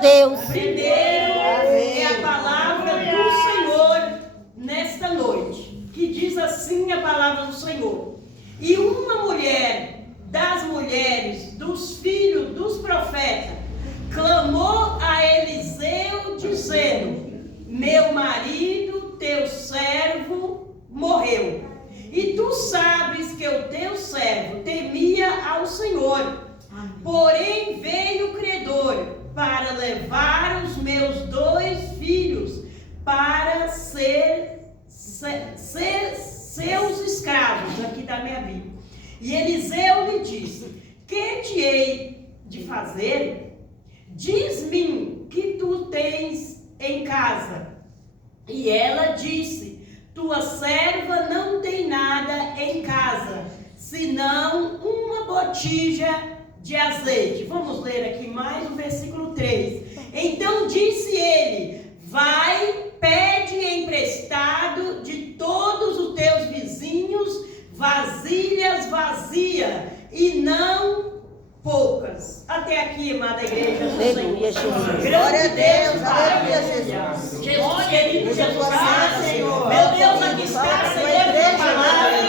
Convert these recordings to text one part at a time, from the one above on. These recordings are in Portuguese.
Deus. Primeiro é a palavra do Senhor nesta noite, que diz assim a palavra do Senhor. E uma mulher das mulheres dos filhos dos profetas clamou a Eliseu dizendo: meu marido, teu servo, morreu. E tu sabes que o teu servo temia ao Senhor. Porém veio o credor para levar os meus 2 filhos para ser seus escravos. Aqui está minha Bíblia. E Eliseu lhe disse: que te hei de fazer? Diz-me que tu tens em casa. E ela disse: tua serva não tem nada em casa, senão uma botija de azeite. Vamos ler aqui mais o versículo 3. Então disse ele: vai, pede emprestado de todos os teus vizinhos vasilhas vazias, e não poucas. Até aqui, amada igreja do Aleluia, Senhor. Jesus. Glória a Deus, aleluia, Jesus. Jesus querido, Jesus amado, Senhor. meu Deus, aqui está, Senhor, a tua palavra.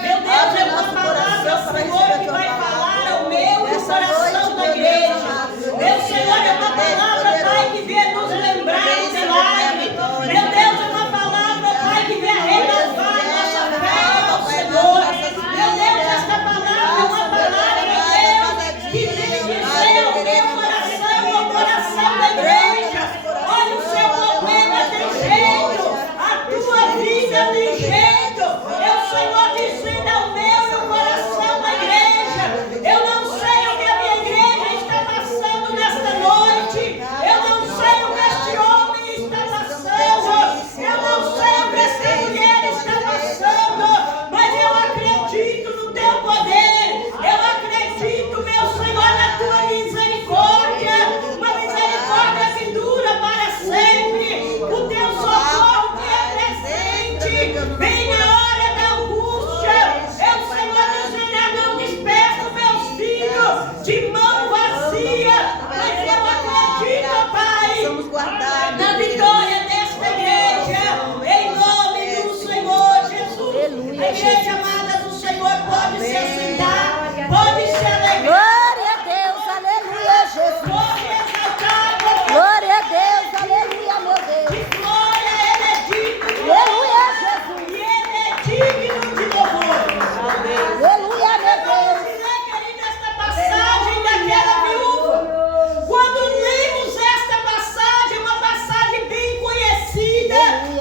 Meu Deus, é uma palavra, Senhor, que vai falar ao meu e ao coração da igreja. Meu Senhor, é uma palavra, Pai, que vem nos lembrar do milagre. Meu Deus, é uma palavra, Pai, que vem renovar nossa fé ao Senhor. Meu Deus, esta palavra é uma palavra, meu Deus, que vem dizer ao meu coração, ao coração da igreja: olha, o seu problema tem jeito, a tua vida tem jeito. É o Senhor dizendo ao meu e ao coração da igreja: eu não sei o que a minha igreja está passando nesta noite, eu não sei o que este homem está passando, eu não sei o que esta mulher está passando, mas eu acredito no teu poder, eu acredito, meu Senhor, na tua misericórdia, uma misericórdia que dura para sempre, o teu socorro que é presente, bem na hora da angústia. Eu, Senhor, dizendo: não despeço meus filhos de mão vazia, mas eu acredito, Pai, Somos guardados. na vitória desta igreja, em nome do Senhor Jesus. Aleluia, A igreja amada do Senhor pode se assentar, pode se alegrar, Glória a Deus, aleluia, Jesus. pode exaltar, porque Glória a Deus, aleluia, meu Deus. de glória Ele é digno, Aleluia, Jesus. e Ele é digno de louvor. Aleluia, meu Deus. Vamos ler, querida, esta passagem daquela viúva. Quando lemos esta passagem, uma passagem bem conhecida,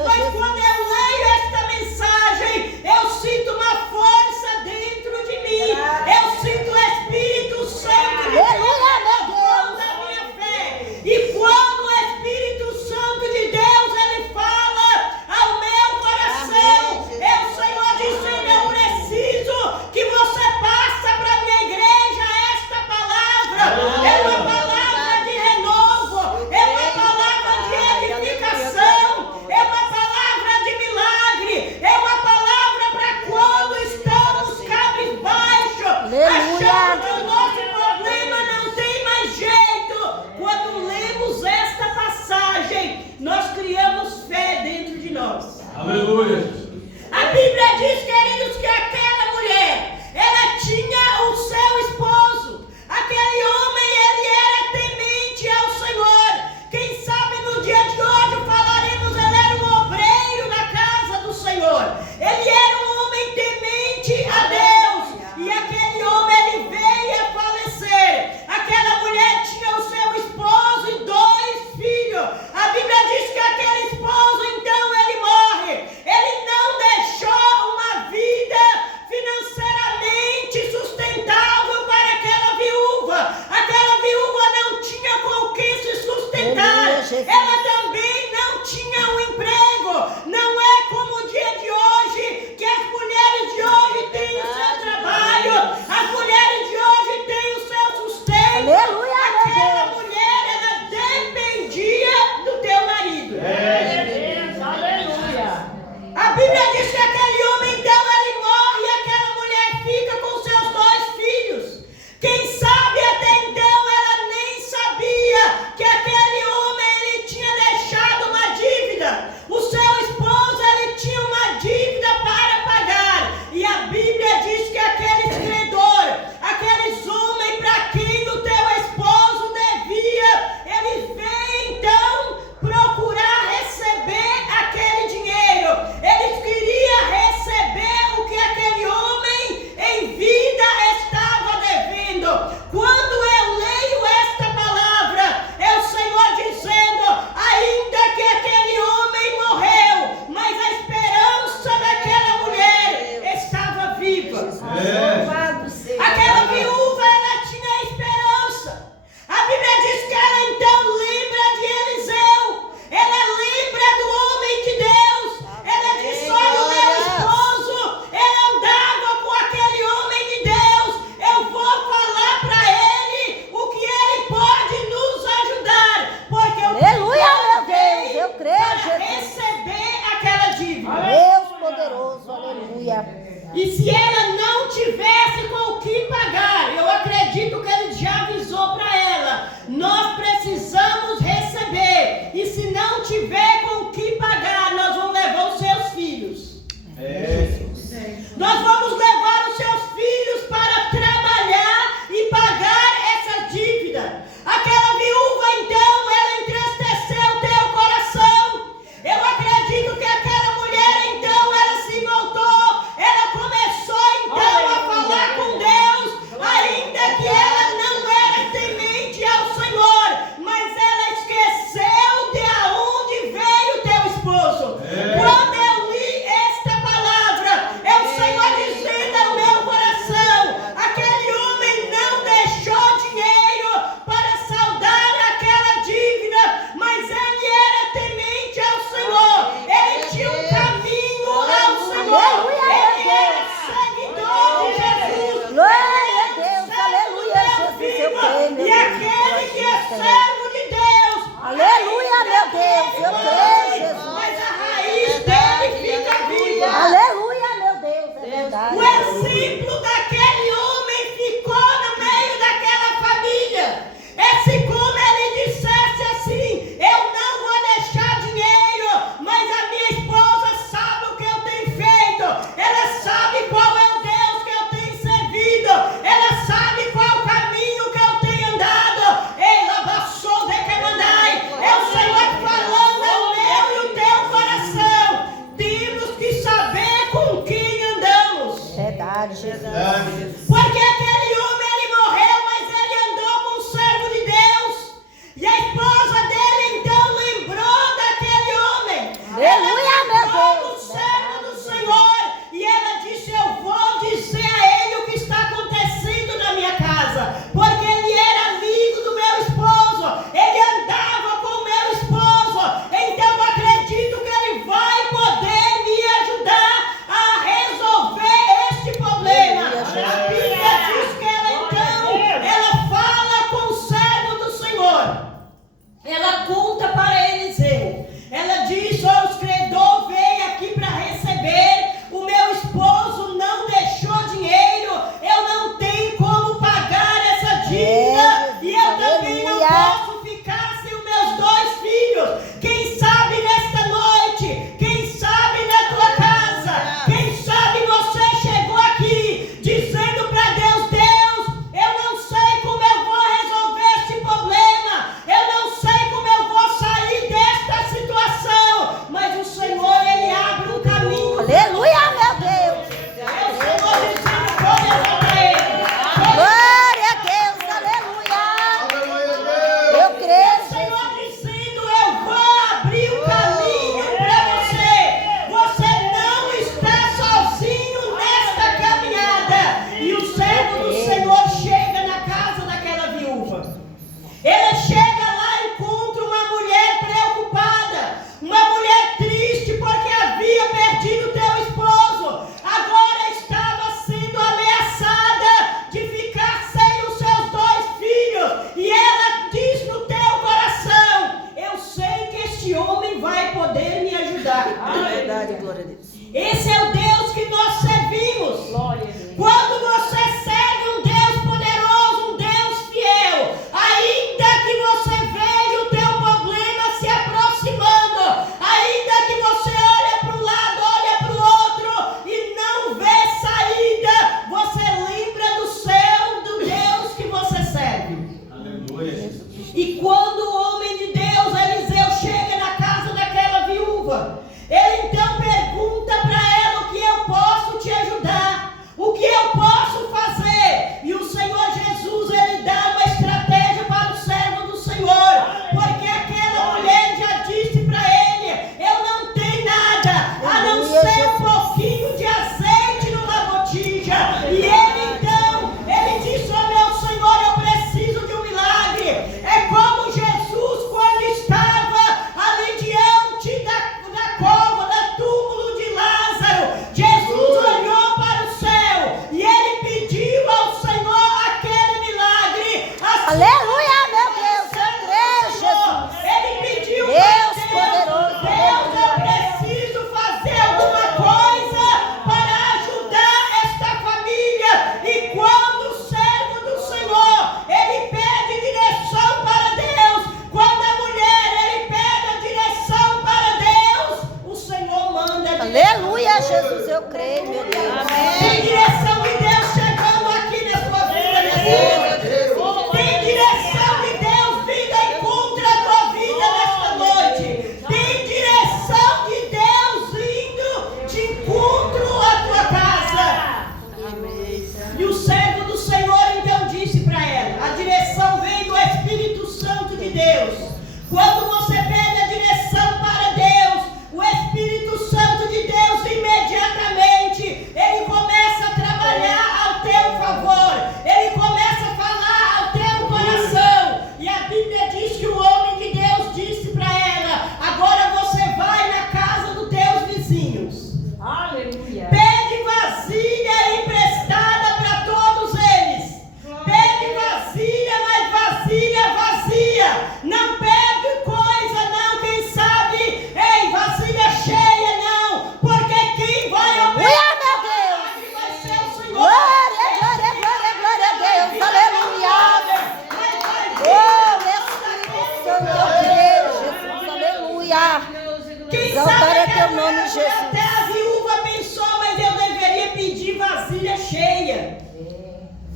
mas quando eu leio esta mensagem, eu sinto uma força dentro de mim. Eu sinto o Espírito Santo de Deus Aleluia, meu Deus. da minha fé. E quando o Espírito Santo de Deus ele fala ao meu coração, é o Senhor dizendo: eu preciso que você passe para a minha igreja esta palavra. É uma palavra de renovo, é uma palavra de edificação, é uma palavra de milagre, é uma palavra para quando estamos cabisbaixo, achando que o nosso problema não tem mais jeito. Quando lemos esta passagem, nós criamos fé dentro de nós. Aleluia. A Bíblia diz, queridos, que aquela mulher, ela tinha o seu esposo. Aquele homem, ele era temente ao Senhor. Quem sabe no dia de hoje falaremos: ele era um obreiro na casa do Senhor. Ele era um homem temente a Deus. E aquele homem, ele veio a falecer. Aquela mulher tinha o seu esposo e 2 filhos. A Bíblia diz que aquele esposo, então, ele morre. Ele não deixou uma vida financeiramente sustentável para aquela viúva. Aquela viúva não tinha com o que se sustentar. Aleluia, Jesus. Ela também não tinha um emprego. Não é como o dia de hoje, que as mulheres de hoje têm o seu trabalho. As mulheres de hoje têm o seu sustento. Aleluia, meu Aquela Deus. mulher, ela dependia do teu marido. A Bíblia diz que aquele homem, então, ele morre e aquela mulher fica com seus 2 filhos. Quem sabe até então ela nem sabia que aquele Aleluia. E se ela não tivesse com o que pagar, eu acredito que ele já avisou para ela, nós precisamos receber. E se não tiver com o que pagar, nós vamos levar os seus filhos. Nós vamos levar os seus filhos para trabalhar e pagar essa dívida. Aquela viúva, então, ela entristeceu o teu coração. Eu acredito que aquela mulher, então, ela se voltou. Ela começou, então, a falar com Deus, ainda que ela não era temente ao Senhor, mas ela esqueceu de aonde veio o teu esposo. Quando eu li esta palavra, é o Senhor dizendo ao meu coração, aquele homem não deixou dinheiro para saldar aquela dívida, mas ele era temente ao Senhor, ele tinha um caminho ao Senhor, ele era seguidor de Jesus, Glória a Deus, aleluia, Jesus, eu creio, meu e aquele que é servo de Deus, Aleluia, meu Deus, eu creio, Jesus. mas a raiz dele fica viva. Aleluia, meu Deus, é verdade. O exemplo daquele homem ficou no meio daquela família. É se como ele dissesse assim, eu não vou deixar dinheiro, mas a minha esposa sabe o que eu tenho feito. Ela sabe qual é o Deus que eu tenho servido. Ela sabe qual o caminho que eu tenho andado. Ela passou de que mandai. É o Senhor falando ao meu e o teu coração. Temos que saber com quem andamos. Verdade, Jesus. Porque aquele homem, ele morreu, mas ele andou com o servo de Deus. E a esposa dele, então, lembrou daquele homem. Aleluia, Ela meu lembrou Deus. do servo do Senhor. E ela disse, eu vou dizer a ele o que está acontecendo na minha casa. Porque ele era amigo do meu esposo. Ele andava com o meu esposo. Então, eu acredito que ele vai poder me ajudar a resolver este problema. A Bíblia diz que ela, então, ela fala com o servo do Senhor. Ela conta para Eliseu. Ela diz, os credor veio aqui para receber. O meu esposo não deixou dinheiro. Eu não tenho como pagar essa dívida. E eu também não posso ficar sem os meus 2 filhos. Quem sabe nesta noite, quem sabe na tua casa, quem sabe você chegou aqui dizendo para Deus, Deus, eu não sei como eu vou resolver esse problema, eu não sei como eu vou sair desta situação, mas o Senhor, ele abre um caminho. Aleluia, meu Deus. É o Senhor dizendo, pode resolver ele. Glória a Deus, aleluia. Eu O creio. Senhor dizendo, eu vou abrir um caminho para você. Você não está sozinho nesta caminhada. E o servo do Senhor chega na casa daquela viúva. Ele chega lá e encontra uma mulher preocupada, uma mulher triste porque havia perdido teu esposo. Agora estava sendo ameaçada de ficar sem os seus 2 filhos. E ela diz no teu coração, eu sei que este homem vai poder me ajudar. Verdade, glória a Deus. Esse é o Deus que nós servimos. Quando você serve um Deus poderoso, um Deus fiel, ainda que você veja o teu problema se aproximando, ainda que você olhe para um lado, olhe para o outro e não vê saída, você lembra do céu, do Deus que você serve. Aleluia. E quando o homem de Deus, Eliseu, chega na casa daquela viúva, ele então pergunta para ela o Quando você pede a direção para Deus, o Espírito Santo de Deus imediatamente, ele começa a trabalhar ao teu favor, ele começa a falar ao teu coração. E a Bíblia diz que o homem de Deus disse para ela: agora você vai na casa dos teus vizinhos. Aleluia. Pede vasilha emprestada para todos eles. Pede vasilha, mas vasilha vazia. Não pede coisa, não. Quem sabe, ei, vasilha cheia, não. Porque quem vai operar Meu Deus. vai ser o Senhor. Glória, glória, glória, glória a Deus. Aleluia. Oh, Espírito Santo, eu creio, Jesus. Aleluia. Quem Exaltar sabe é que teu nome, Jesus. até a viúva pensou, mas eu deveria pedir vasilha cheia.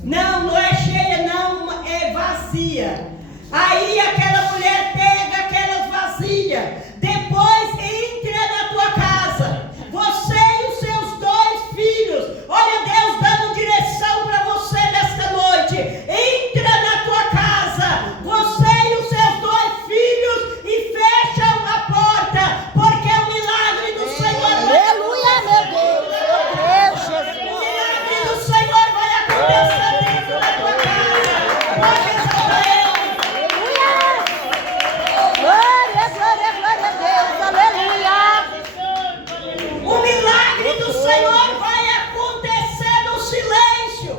Não, não é cheia, não, é vazia. Aí aquela mulher pega aquelas vasilhas, depois entra na tua casa, você e os seus 2 filhos. Olha Deus dando direção para você nesta noite. Entra na tua casa, você e os seus 2 filhos, e fecham a porta, porque o milagre do Senhor vai Aleluia, meu Deus. Eu creio, Jesus. o milagre do Senhor vai acontecer dentro da tua casa. Pode exaltar Ele. Aleluia. Glória, glória, glória a Deus. Aleluia. O milagre do Senhor vai acontecer no silêncio.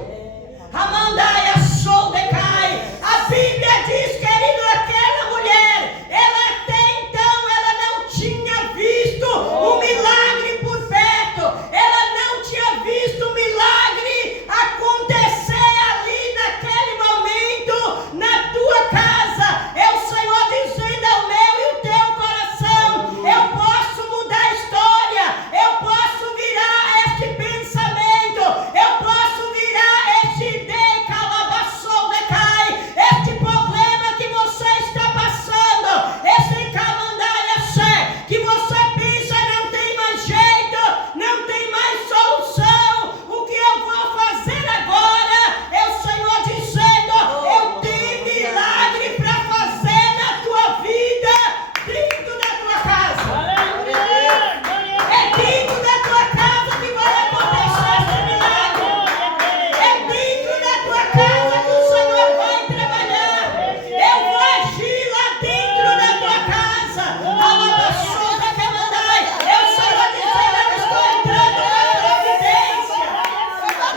Ramandaia Soldecai. A Bíblia diz, querido, aquela mulher, ela até então ela não tinha visto o milagre por perto. Ela não tinha visto o milagre acontecer ali naquele momento na tua casa. É o Senhor dizendo ao meu e o teu coração: eu posso mudar a história, eu posso virar este pensamento, eu posso virar este decalabaçou-decai, este problema que você está passando, esse camandaia-sé, que você pensa não tem mais jeito, não tem mais solução. O que eu vou fazer agora? É o Senhor dizendo: eu tenho milagre para fazer na tua vida, dentro da tua casa. É dentro da tua casa que vai acontecer esse milagre. É dentro da tua casa que o Senhor vai trabalhar. Eu vou agir lá dentro da tua casa. Alabaçoda Camandai. É o Senhor dizendo: eu estou entrando na providência.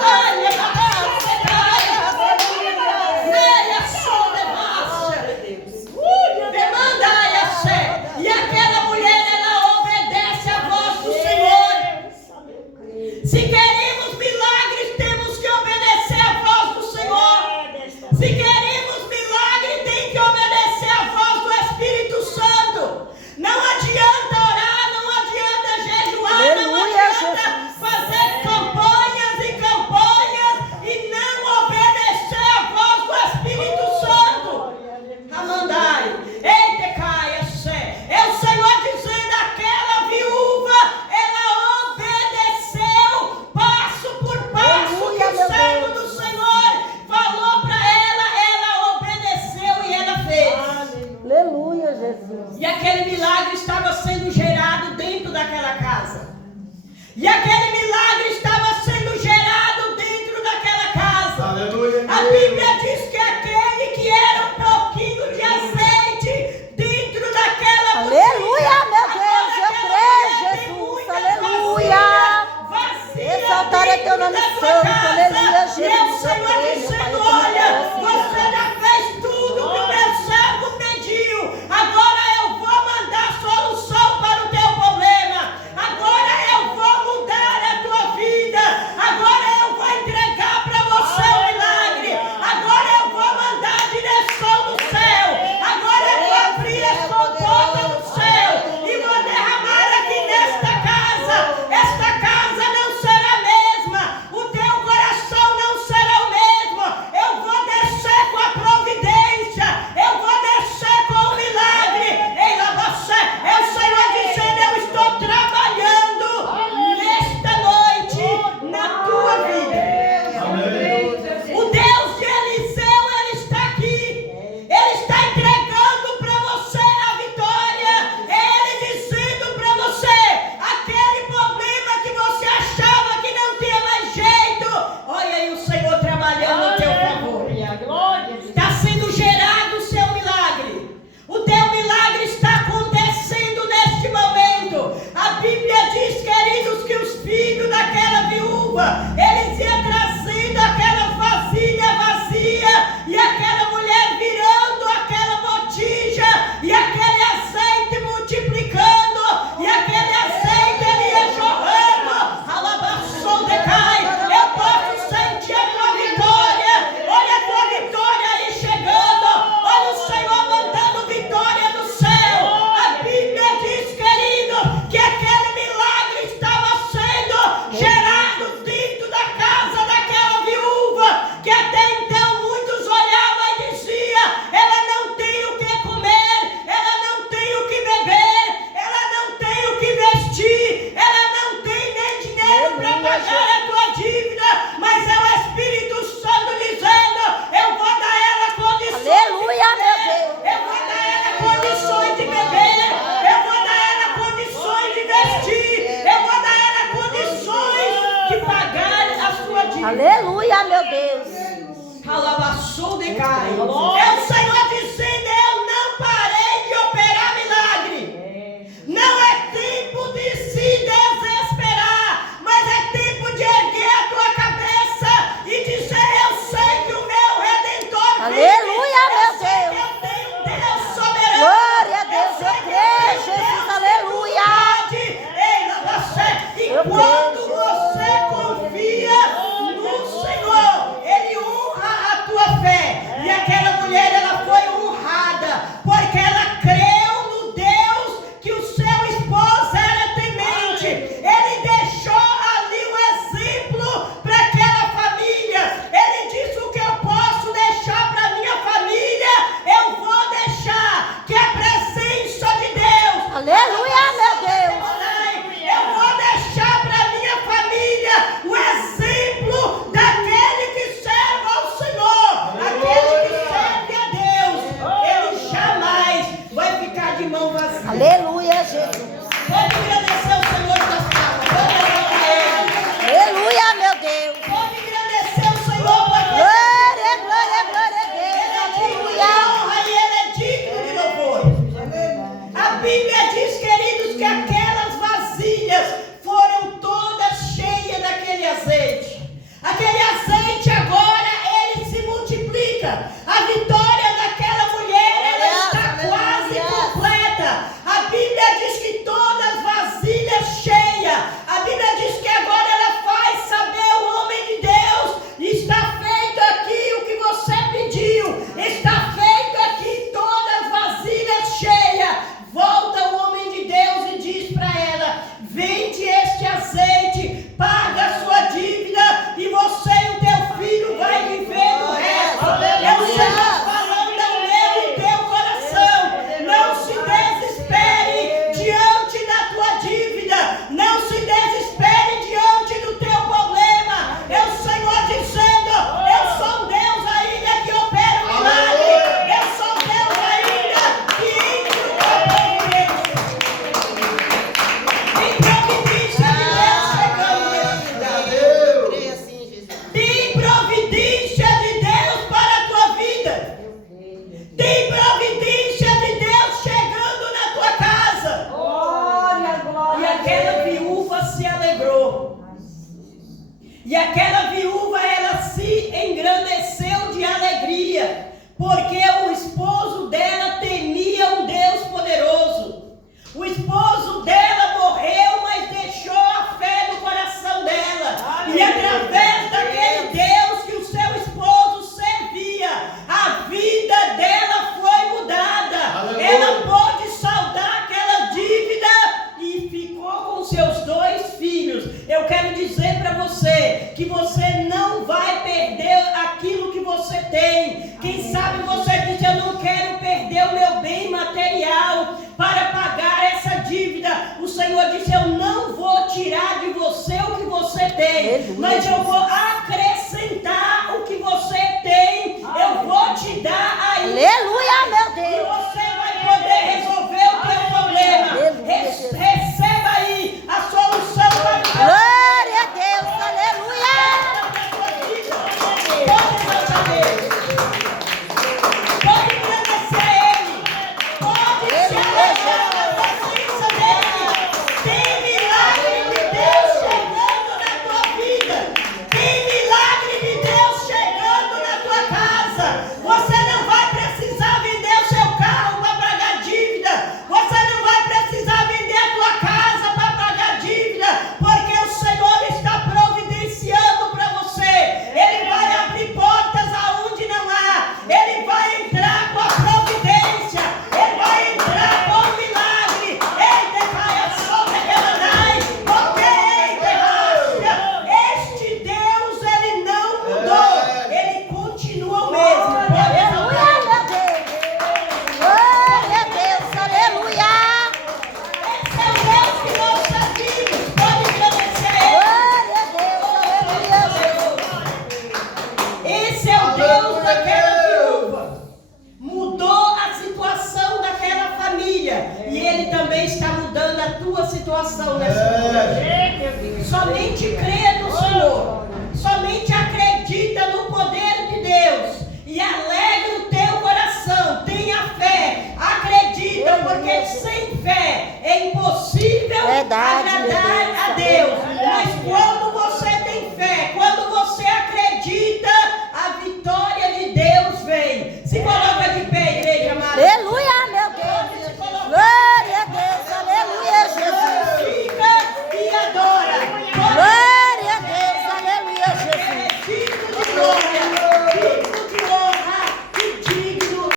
Olha, e aquela mulher, ela obedece à voz do Senhor. Se queremos milagres, temos que obedecer à voz do Senhor. Se queremos milagre, tem que obedecer à voz do Espírito Santo. Não adianta orar, não adianta jejuar, não Aleluia, adianta Jesus. fazer campanhas e campanhas e não obedecer à voz do Espírito Santo. Amandai, eita, caia, Sé. É o Senhor dizendo: aquela viúva, ela obedeceu passo por passo que Aleluia, o meu servo Deus. do Senhor falou para ela obedeceu e ela fez. Aleluia, Jesus. E aquele milagre estava sendo gerado dentro daquela casa. E aquele milagre estava sendo gerado dentro daquela casa. Aleluia. A Bíblia diz que aquele que era um pouquinho de azeite dentro daquela Aleluia, meu Deus. Eu creio, Jesus. Aleluia. Exaltar é teu nome santo. Aleluia, Jesus. E é o Senhor Eu creio, dizendo: Pai, eu também olha, posso, você já fez tudo que o meu servo pediu. Agora eu vou mandar solução para o teu problema. Agora eu vou mudar a tua vida. Aleluia, meu Deus. Calabasou de cai. É o Senhor dizendo: eu não parei de operar milagre. Não é tempo de se desesperar, mas é tempo de erguer a tua cabeça e dizer: eu sei que o meu Redentor vive. Aleluia, meu Eu sei que Deus. eu tenho um Deus soberano. Glória a Deus, eu creio, Jesus, aleluia. E Eu quando creio, você confia no Senhor, Ele honra a tua fé. E aquela mulher, ela foi honrada, porque ela creu no Deus que o seu esposo era temente. Ele deixou ali um exemplo para aquela família. Ele disse: o que eu posso deixar para minha família, eu vou deixar, que é a presença de Deus. Aleluia, meu Deus. Eu vou deixar para minha família o exemplo daquele que serve ao Senhor, aquele que serve a Deus. Ele jamais vai ficar de mão vazia. Aleluia, Jesus. Pode agradecer o Senhor das palmas. Pode orar para Ele. Aleluia, meu Deus. Pode agradecer o Senhor porque Glória, glória, glória a Ele é Deus. digno de Aleluia. honra e Ele é digno de louvor. A Bíblia diz, queridos, que aquelas vasilhas foram todas cheias daquele azeite. Aquele azeite agora, ele se multiplica. A vitória daquela mulher, ela está quase completa. A Bíblia diz que todas as vasilhas cheias. A Bíblia diz que agora ela faz saber o homem de Deus: está feito aqui o que você pediu. Está feito aqui todas as vasilhas cheias. Volta o homem de Deus e diz para ela: vende este azeite, paga a sua dívida e você e o teu filho vai viver do resto. Eu estou falando ao meu e teu coração. Não se desespere diante da tua dívida. Não se desespere diante do teu problema. É o Senhor dizendo: eu sou um Deus ainda que opera o milagre. Eu sou um Deus ainda que entra no teu providência. Tem providência de Deus chegando nesse lugar. Eu creio assim, Jesus. Tem providência de Deus para a tua vida. Tem providência de Deus chegando na tua casa. Glória, E glória. aquela viúva se alegrou. E aquela viúva, ela se engrandeceu de alegria, porque o esposo dela temia um Deus poderoso. O esposo dela morreu, mas deixou a fé no coração dela. E através daquele Deus que o seu esposo servia, a vida dela foi mudada. Ela pôde saldar aquela dívida e ficou com seus 2 filhos. Eu quero dizer para você que você não vai perder aquilo que você tem. Quem sabe você diz: eu não quero perder o meu bem material para pagar essa dívida. O Senhor disse: eu não vou tirar de você o que você tem, mas eu vou acrescentar o que você tem. Eu vou te dar ainda. Aleluia, meu E Deus. você vai poder resolver o teu problema. Receba aí a solução para o teu Glória a Deus. Aleluia. Pode agradecer a Ele. Pode se alegrar na presença dEle. Tem milagre de Deus chegando na tua vida. Tem milagre de Deus chegando na tua casa. Você não vai precisar vender o seu carro para pagar dívida. Você não vai precisar vender a tua casa para pagar dívida, porque o Senhor está providenciando para você. Ele vai abrir portas aonde não há. Ele vai entrar com a providência. Ele vai entrar com o milagre. Ele vai a sombra que ela dá, porque este Deus, ele não mudou. Ele continua o mesmo. Pode Aleluia, meu Deus. Glória a Deus. Aleluia. Esse é o Deus que nós servimos. Pode agradecer a Ele. Glória a Deus. Aleluia. Esse é o Deus daquela viúva. Mudou a situação daquela família. E Ele também está mudando a tua situação nessa noite. Somente crê no Senhor. Somente realmente acredita no